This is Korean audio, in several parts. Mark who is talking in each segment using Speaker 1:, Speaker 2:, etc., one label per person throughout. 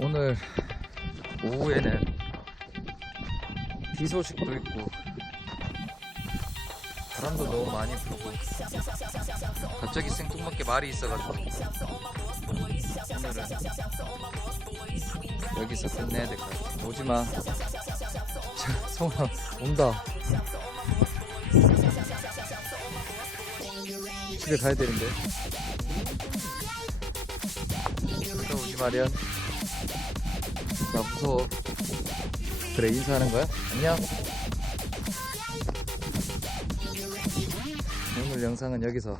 Speaker 1: 오늘 오후에는 비 소식도 있고 바람도 너무 많이 불고 갑자기 생뚱맞게 말이 있어가지고 오늘은 여기서 끝내야 될 것 같아 오지마. 성아 온다. 집에 가야 되는데. 오지 마련 나 무서워. 그래 인사하는 거야? 안녕. 오늘 영상은 여기서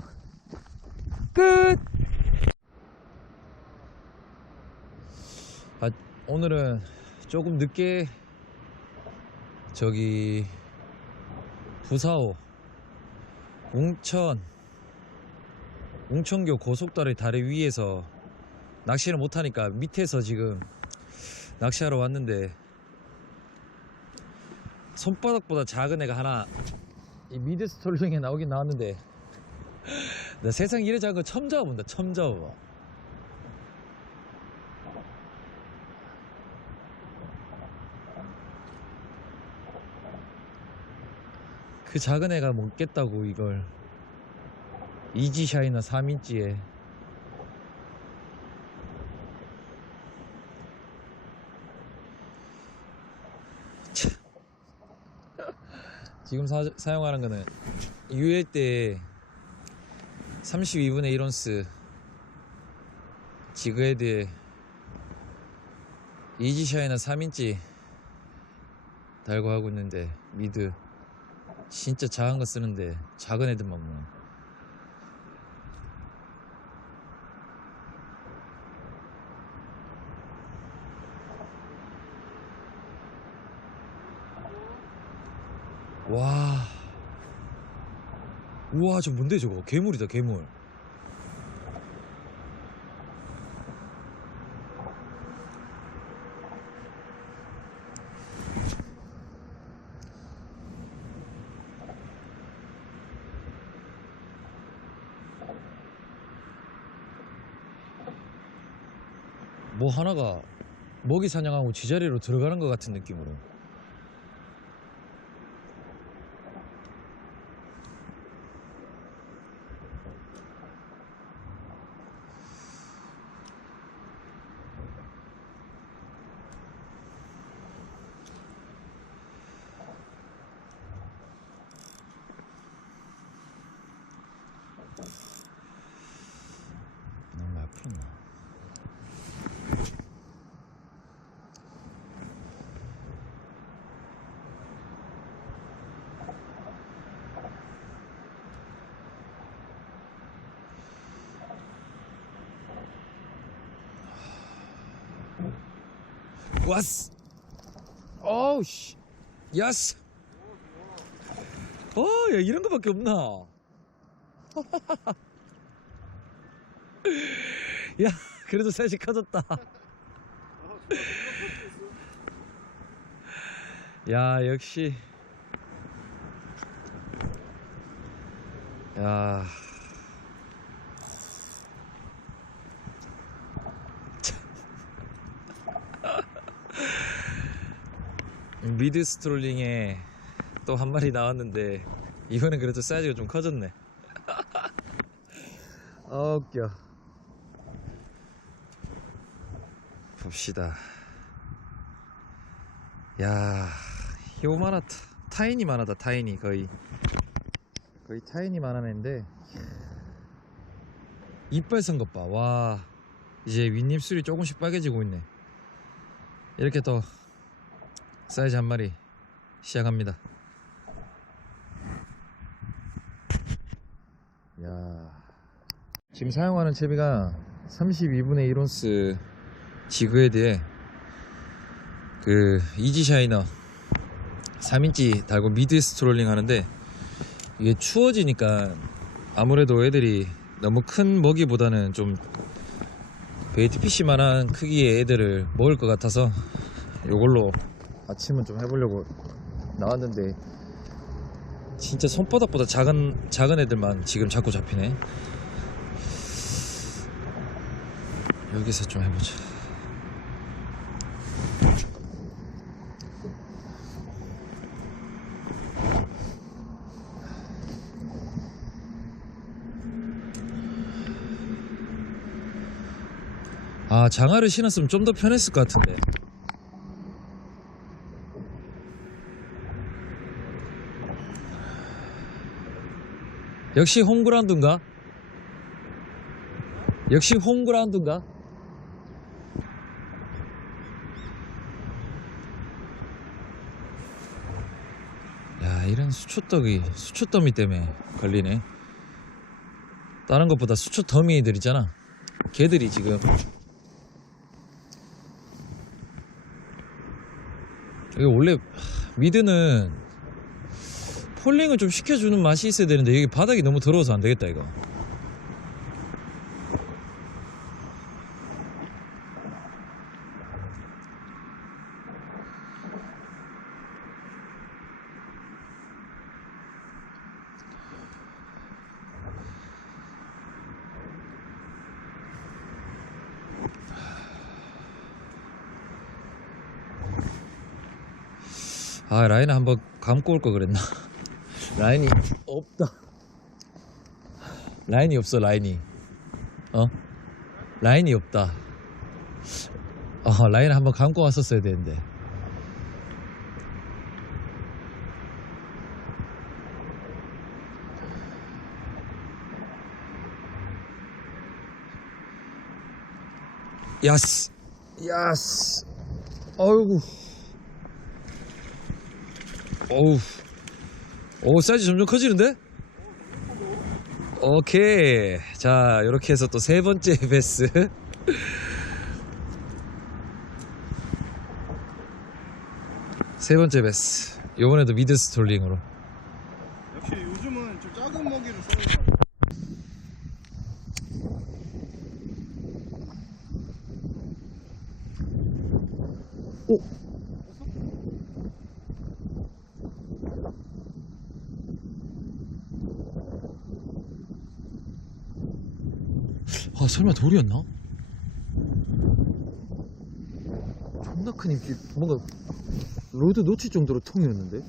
Speaker 1: 끝! 아, 오늘은 조금 늦게 저기 부사호 웅천 웅천교 고속다리 다리 위에서 낚시를 못하니까 밑에서 지금 낚시하러 왔는데 손바닥보다 작은 애가 하나 이 미드 스톨링에 나오긴 나왔는데 나 세상 이래 작은 거 처음 잡아본다 처음 잡아봐. 그 작은 애가 먹겠다고 이걸. 이지샤이나 3인치에 지금 사, 사용하는 거는 UL 때 32분의 1온스 지그헤드에 이지샤이나 3인치 달고 하고 있는데 미드 진짜 작은 거 쓰는데 작은 애들만 뭐 와. 우와, 저 뭔데 저거? 괴물이다, 괴물. 뭐 하나가 먹이 사냥하고 지자리로 들어가는 것 같은 느낌으로. 너무 많이 풀었나? 왔어! 어우, 씨. 야스! 어, 야, 이런 거밖에 없나? 야, 그래도 셋이 커졌다. 야, 역시. 야. 미드 스트롤링에 또 한 마리 나왔는데 이번엔 그래도 사이즈가 좀 커졌네. 아 웃겨. 봅시다. 야, 요만하다. 타인이 많하다. 타인이 거의 거의 타인이 많은 애인데 이빨 쓴것 봐. 와, 이제 윗입술이 조금씩 빨개지고 있네. 이렇게 또 사이즈 한 마리 시작합니다. 야. 지금 사용하는 채비가 32분의 1온스 지그헤드에 그 이지 샤이너 3인치 달고 미드 스트롤링 하는데 이게 추워지니까 아무래도 애들이 너무 큰 먹이보다는 좀 베이트 피시만한 크기의 애들을 먹을 것 같아서 이걸로 아침은 좀 해보려고 나왔는데 진짜 손바닥보다 작은 작은 애들만 지금 자꾸 잡히네. 여기서 좀 해보자. 아 장화를 신었으면 좀 더 편했을 것 같은데 역시 홈그라운드인가? 역시 홈그라운드인가? 야 이런 수초떡이 수초더미 때문에 걸리네 다른 것보다 수초더미들 있잖아 걔들이 지금 이게 원래 하, 미드는 폴링을 좀 시켜주는 맛이 있어야 되는데 여기 바닥이 너무 더러워서 안 되겠다 이거. 아 라인을 한번 감고 올 걸 그랬나 라인이 없다. 라인이 없어 라인이. 어? 라인이 없다. 어 라인을 한번 감고 왔었어야 되는데. 야스 야스. 어이구. 어우 오 사이즈 점점 커지는데? 오케이. 자 이렇게 해서 또 세 번째 베스. 세 번째 베스. 요번에도 미드 스톨링으로.
Speaker 2: 역시 요즘은 좀 작은 먹이를 써야
Speaker 1: 아 설마 돌이었나? 존나 큰 입기 뭔가 로드 놓칠 정도로 통이었는데?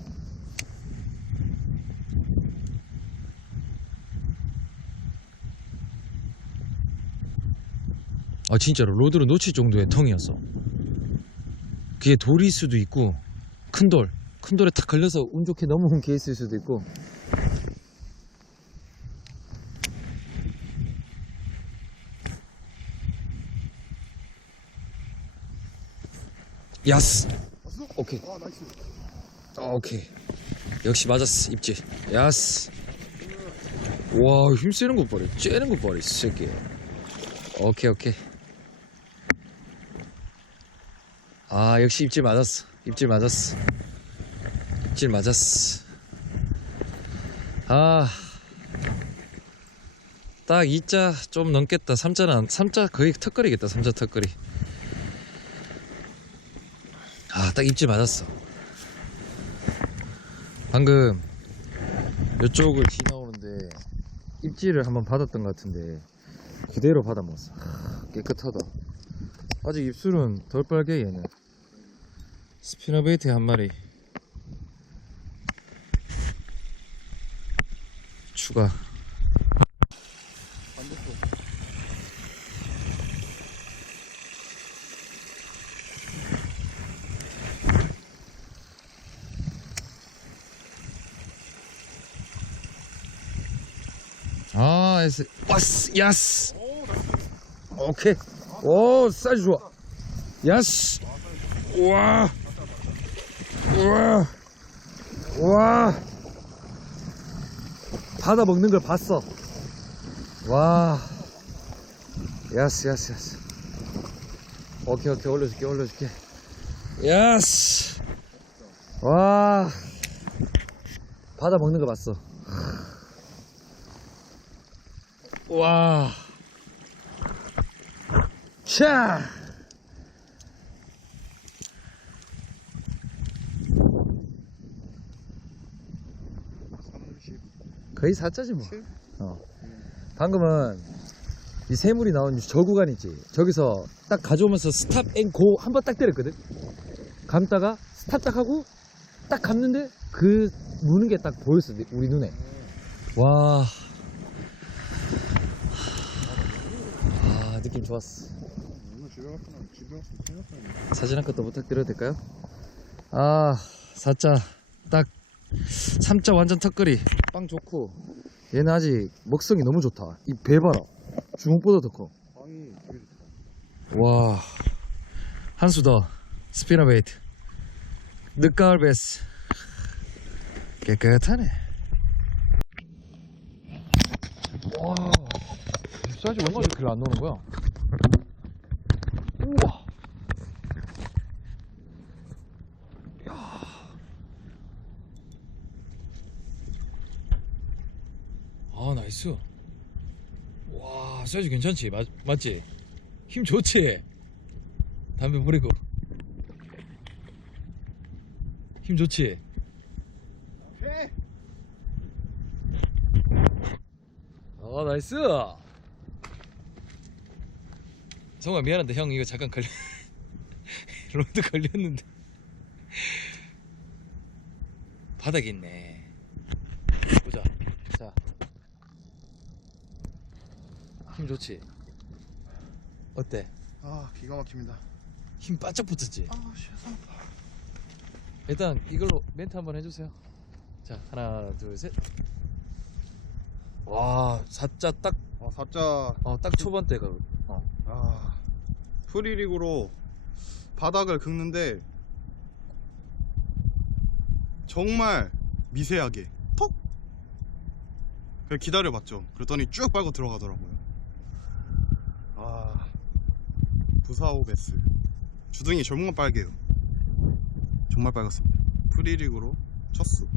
Speaker 1: 아 진짜로 로드로 놓칠 정도의 통이었어. 그게 돌일 수도 있고 큰 돌 큰 돌에 탁 걸려서 운 좋게 넘어온 케이스일 수도 있고 야스? 오케이
Speaker 2: 아
Speaker 1: 아, 오케이. 역시 맞았어, 입질. 야스. 와, 힘 쓰는 것 봐라. 쬐는 것 봐라, 이 새끼. 오케이, 오케이. 아, 역시 입질 맞았어. 입질 맞았어. 입질 맞았어. 아. 딱 2자 좀 넘겠다. 3자는, 3자 거의 턱걸이겠다. 3자 턱걸이. 아, 딱 입질 맞았어. 방금 이쪽을 지나오는데 입질을 한번 받았던 것 같은데 그대로 받아 먹었어. 하, 깨끗하다. 아직 입술은 덜 빨개 얘는. 스피너베이트 한 마리. 추가 아 에스 와스 야스.
Speaker 2: 오 나이스
Speaker 1: 오케이. 오 사이즈 좋아. 야스. 우와. 우와. 우와. 받아 먹는 걸 봤어. 와. 야스 야스 야스. 오케이 오케이. 올려줄게 올려줄게. 야스. 와. 받아 먹는 거 봤어 와 차!
Speaker 2: 삼십
Speaker 1: 거의 사자지 뭐.
Speaker 2: 칠?
Speaker 1: 어. 방금은 이 새물이 나온 저 구간 있지 저기서 딱 가져오면서 스탑 앤 고 한 번 딱 때렸거든 감다가 스탑 딱 하고 딱 감는데 그 무는 게 딱 보였어 내- 우리 눈에 와 느낌 좋았어.
Speaker 2: 오늘 집에 갔구나. 집에 갔으면 큰일 났다.
Speaker 1: 사진 한 컷 더 부탁드려도 될까요? 아, 4자. 딱 3자 완전 턱걸이. 빵 좋고. 얘는 아직 먹성이 너무 좋다. 이 배 봐라. 주먹보다 더 커.
Speaker 2: 빵이 되게 좋다.
Speaker 1: 와, 한 수 더. 스피너베이트. 늦가을 베스. 깨끗하네. 와. 사이즈 얼마나 이렇게 안 노는 거야 우와. 아 나이스. 와 사이즈 괜찮지? 맞, 맞지? 힘 좋지? 담배 버리고. 힘 좋지?
Speaker 2: 오케이.
Speaker 1: 아 나이스 성아 미안한데 형 이거 잠깐 걸려. 로드 걸렸는데. 바닥에 있네. 보자. 자 힘 좋지? 어때?
Speaker 2: 아 기가 막힙니다.
Speaker 1: 힘 바짝 붙었지?
Speaker 2: 아 세상.
Speaker 1: 일단 이걸로 멘트 한번 해주세요. 자 하나 둘셋와 사자 딱.
Speaker 2: 아 사자.
Speaker 1: 어, 딱 초반 때가 어.
Speaker 2: 아 프리릭으로 바닥을 긁는데 정말 미세하게 톡. 그래 기다려봤죠. 그랬더니 쭉 빨고 들어가더라고요. 아 부사오 베스 주둥이 정말 빨개요. 정말 빨갛습니다. 프리릭으로 첫수.